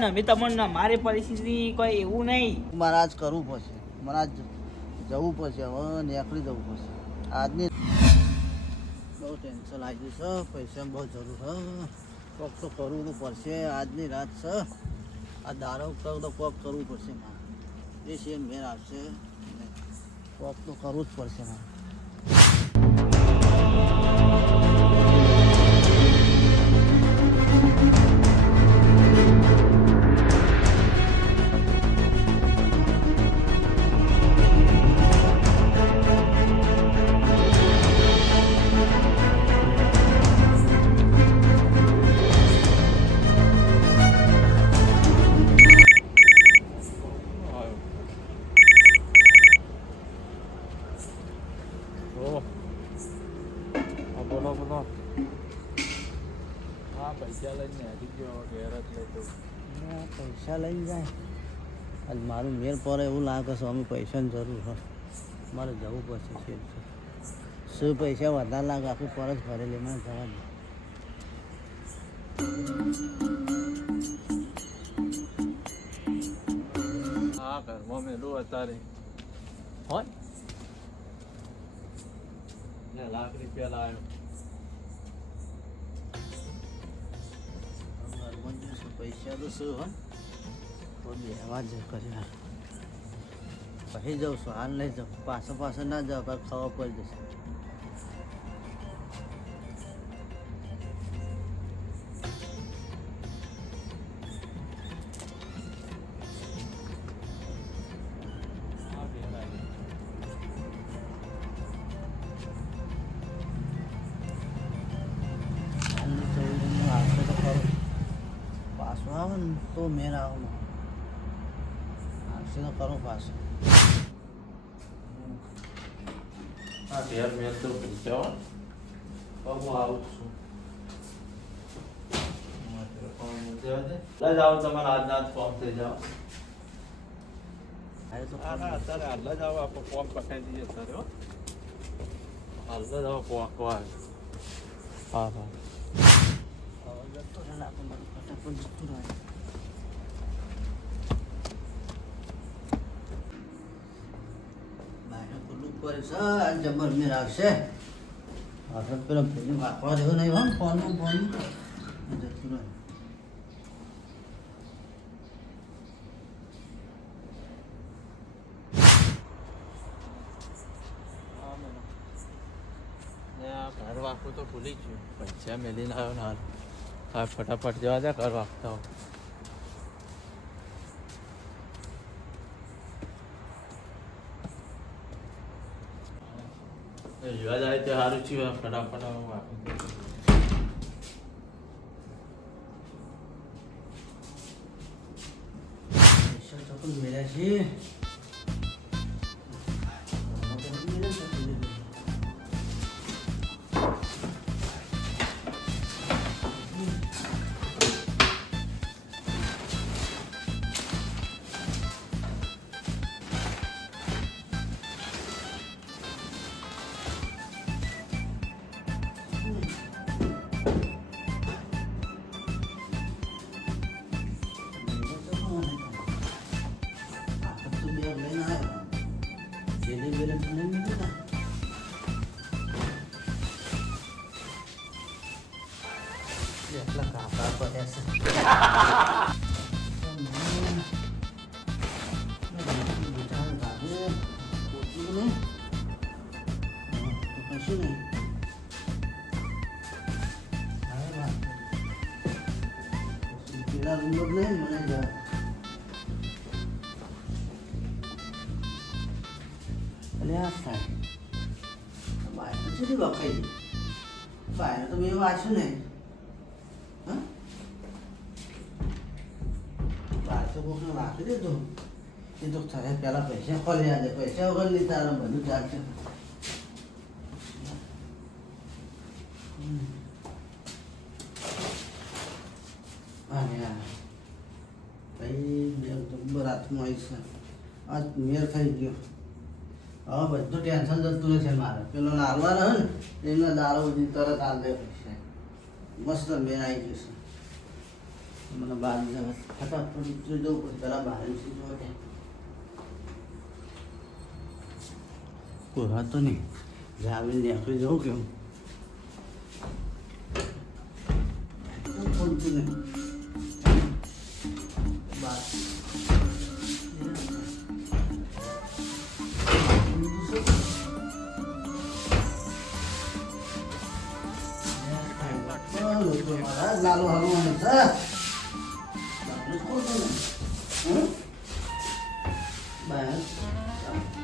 ને અમે તમને મારી પરિસ્થિતિ કોઈ એવું નહીં. મારે આજ કરવું પડશે, મારે આજ જવું પડશે, હવે નીકળી જવું પડશે. આજની બહુ ટેન્શન આવી ગયું છે, પૈસાની બહુ જરૂર છે. કોક તો કરવું તો પડશે. આજની રાત છે, આ દારો તો કોક કરવું પડશે મારે. એ છે મેળ આવશે, કોક તો કરવું જ પડશે મારે. બોલો. હા, પૈસા લઈને હજી ગયો ઘેર જ લેતો. પૈસા લઈને જાય અને મારું મેળ પડે એવું લાગે છે. અમે પૈસાની જરૂર હોય, મારે જવું પડશે. શું પૈસા વધારે લાગે આખું પરત ભરેલી મને જવા દે. હા, ઘરમાં મેલું અત્યારે હોય ને ₹1,00,000 લાવ્યો. પૈસા તો શું હોય તો બેવા જ કર્યા. પછી જાઉં છું, હાલ નહીં જાઉં. પાછળ ના જાવ, ખાવા પડી જશે. પાછું આવે ને તો મેળ આવે, આવશે તો કરો પાછું. હા, ઘેર મેલ તો પૂછ્યો હું આવું છું. જાઓ તમારા આજના જ ફોર્મ થઈ જાઓ. અત્યારે હાલ જ આવો, આપણે ફોર્મ પકાવી દઈએ અત્યારે. હાલ જ આવો પોકવા. હા. જબર મેળ આવશે. પેલો ભૂલી વાપવા જેવું નહીં હોય ફોનનું જતું રહે. ઘર વાપરું તો ભૂલી ગયું, પૈસા મેલીને આવ્યો ને હાલ. હા, ફટાફટ જવા દે, ઘર વાપતા હોય. જોવા જાય તો સારું છે, ફટાફટ વાપરું. પૈસા તો પણ મળ્યા છે. બાય તો મેં વાંચ્યું ને, હા, બાર તો કોકને રાખી દેતો. એ તો થાય પેલા પૈસા ખોલ્યા દે, પૈસા વગર નહીં તારે બધું ચાલશે. જબ્બર હાથમાં આવી છે. આજ મેર થઈ ગયો. હવે બધું ટેન્શન જતું રહેશે મારે. પેલો નારવા રહે ને એમને દારૂ બધી તરત હાલ દે પૈસા. મસ્ત મેર આવી જશે. મને બહાર જવા ફટાફટ જોઈ દઉં પછી પેલા બહાર સીધો કોઈ હતો નહીં જાવીને નીકળી જવું કેમ બોલતું નહીં બહાર લાલો હલવાનું છે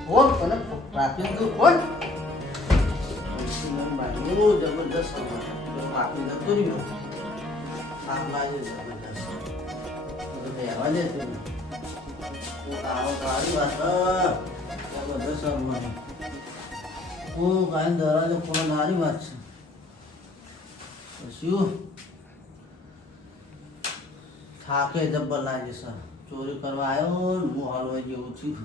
કોણ તને ટ્રાફિક તું કોણ જબરદસ્ત ટ્રાફિક જતો રહ્યો આમ લાગે જબરદસ્ત રહેવા દે તું આવો તારી વાત જબરદસ્ત હલવાનું હું કાંઈ દરવાજો ખોલો નારી વાત છે શું થાકે જબ્બર લાગે છે ચોરી કરવા આવ્યો ને હું હલવાઈ જેવું છું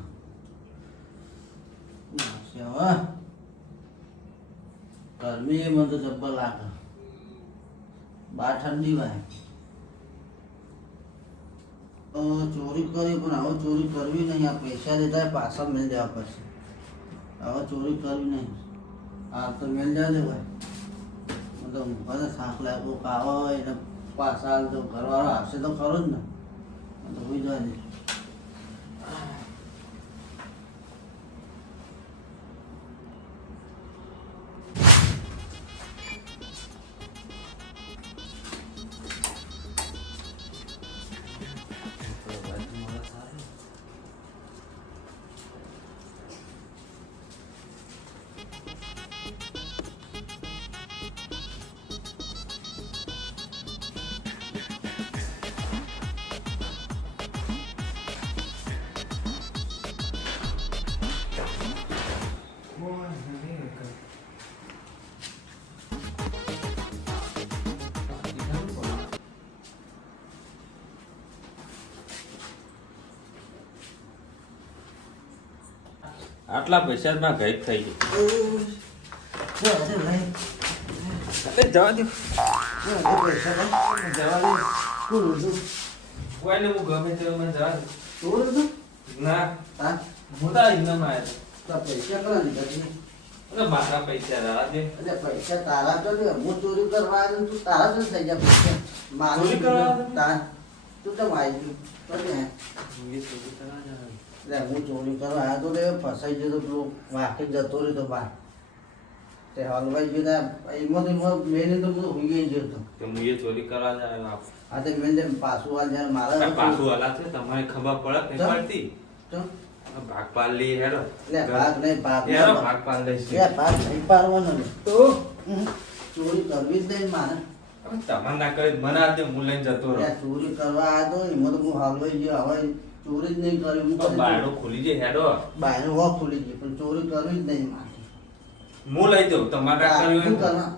ગરમી મને તો જબ્બર લાગે બહાર ઠંડી વાય ચોરી કરી પણ હવે ચોરી કરવી નહીં આ પૈસા લીધા પાછા મેળ દેવા પડશે હવે ચોરી કરવી નહીં આ તો મેળ દેવા દે ભાઈ તો મને થાક લાગ્યો કાવો એને પાછા તો ઘરવાળો આવશે તો ખરો જ ને તો હોઈ જાય ને આટલા પૈસામાં ઘર થઈ ગયું. જવા દે. કોઈને હું ગમે તે મને જવા દે. ના હું તારા ઇનામમાં આવ્યો. પૈસા કરા લીધા અરે મારા પૈસા રહ્યા દે. એટલે પૈસા તારા તો ને હું ચોરી કરવા આવ્યો તું તારા તો થઈ ગયા પૈસા મારું ચોરી કરવા આવ્યો? તાર તું તો આવી ગયું એટલે હું ચોરી કરવા આવ્યો તો ફસાઈ ગયો તો પેલો વાંકી જતો રહ્યો તો બહાર તે હલવાઈ ગયો એમાં મેને તો બધું હોઈ ગઈ ગયો તો હું એ ચોરી કરવા જ આવ્યો. હા તે મેને પાછું આ જ્યારે મારા પાછું હાલા છે તમારે ખબર પડે નહીં પડતી. તો ભાગ પાડ લી હેડો. એટલે ભાગ નહીં ભાગ હેડો ભાગ પાડ લઈશું. એટલે ભાગ નહીં પાડવાનો ને તો ચોરી કરવી જ નહીં મારે તમારે ના કરી મને આજે હું લઈને જતો રહો. ત્યાં ચોરી કરવા આવ્યો તો એમાં તો હું હલવાઈ ગયો હવે ચોરી જ નહીં કરી હું કદી બાયડો ખુલી જાય હેડો. બાયનો હો ખુલી ગઈ પણ ચોરી કરવી જ નહીં મારે હું લઈ જાઉં તમારે ના કર્યું શું હોય કરવા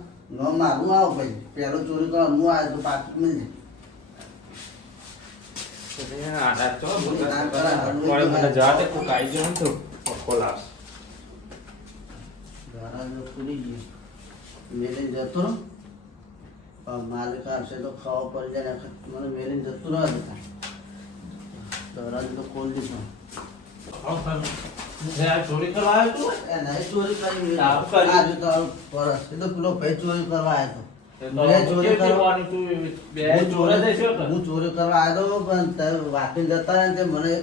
ન મારું આવો ભાઈ પહેલો ચોરી કરવા હું આવ્યો તો પાછું મળી જાય મને જવા દે કોક આવી ગયો ને તો પક્કો લાવશે. દરવાજો ખુલી ગયો મેલીને જતો રહો પણ માલિક આવશે તો ખાવા પડી જાય ને મને મેલીને જતું રહે દરવાજો તો ખોલી દીધો ચોરી કરવા આવ્યો તું? એ નહીં ચોરી કરી તારું કર્યું? આજે તારું પરસ એ તો પેલો ભાઈ ચોરી કરવા આવ્યો હતો મેં ચોરી કરવાની તું બે ચોરે દેશો તો હું ચોરી કરવા આવ્યો હતો પણ તે વાપી જતા રહે ને તે મને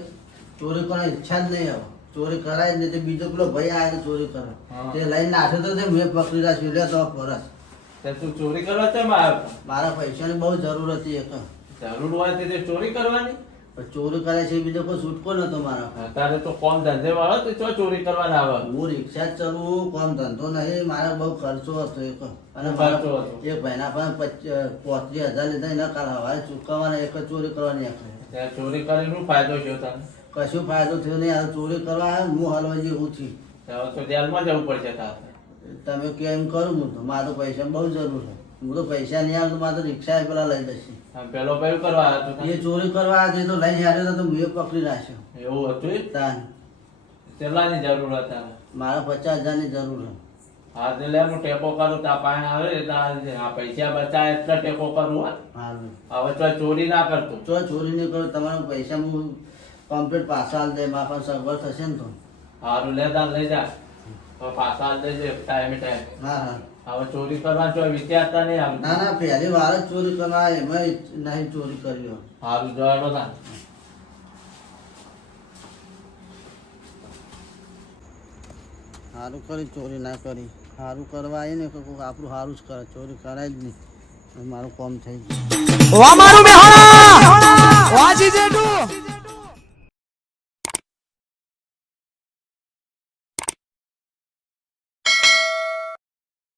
ચોરી કરવાની ઈચ્છા જ નહીં હવે ચોરી કરાય જ નહીં તે બીજો પેલો ભાઈ આવ્યો ચોરી કરવા હા. તે લઈને નાખ્યો તો તે મેં પકડી રાખ્યો લે તો પરસ તે તું ચોરી કરવા કેમ આવ્યો? મારા પૈસાની બહુ જરૂર હતી એક જરૂર હોય તો તે ચોરી કરવાની. પણ ચોરી કરે છે એ બીજો કોઈ છૂટકો નતો મારા તારે તો કોમ ધંધે વાળો તો ચો ચોરી કરવાના આવે. હું રિક્ષા જ ચલાવું કોમ ધંધો નહીં મારે બહુ ખર્ચો હતો એક અને ખર્ચો મારા હતો. એક ભાઈના પણ 35,000 લીધા એના કાલ હવારે ચૂકવવાના એક જ ચોરી કરવાની એક ત્યાં ચોરી કરીને શું ફાયદો થયો તને? કશું ફાયદો થયો નહીં આ ચોરી કરવા આવ્યો હું હલવાઈ જેવું છું ત્યાં તો જેલમાં જવું પડશે તારે. તમે કેમ કરું હું તો મારે તો પૈસાની બહુ જરૂર છે હું તો પૈસા નહીં આવતો મારે તો રિક્ષા પેલા લઈ જશે આમ પેલો ભાઈ કરવા આવ્યો તો એ ચોરી કરવા આવ્યો તો લઈને આવ્યો તો મેં પકડી રાખ્યો એવું હતું? તાન કેટલાની જરૂર હતી તારે? મારે 50,000 ની જરૂર છે હા તો લે હું ટેકો કરું તા પાસે આવે એટલે આ પૈસા બચાય એટલે ટેકો કરું હો. હારું હવે તો ચોરી ના કરતો. જો ચોરી નહીં કરો તમારા પૈસા હું કમ્પ્લીટ પાછા આલ દે મારા પાસે સગવડ થશે ને તો. હારું લે તાર લઈ જા. તો પાછા આલ દેજે ટાઈમે ટાઈમ. હા હા હવે ચોરી કરવા તો વિચારતા નહીં આમ. ના ના પહેલી વાર જ ચોરી કરવા એમાં નહીં ચોરી કરી હારું જવાડો ના. સારું કરી ચોરી ના કરી સારું કરવા આવીને આપણું સારું જ કરે ચોરી કરાય જ નહીં મારું કામ થઈ ગયું ઓ મારું બેહાડા વાજી જેઠું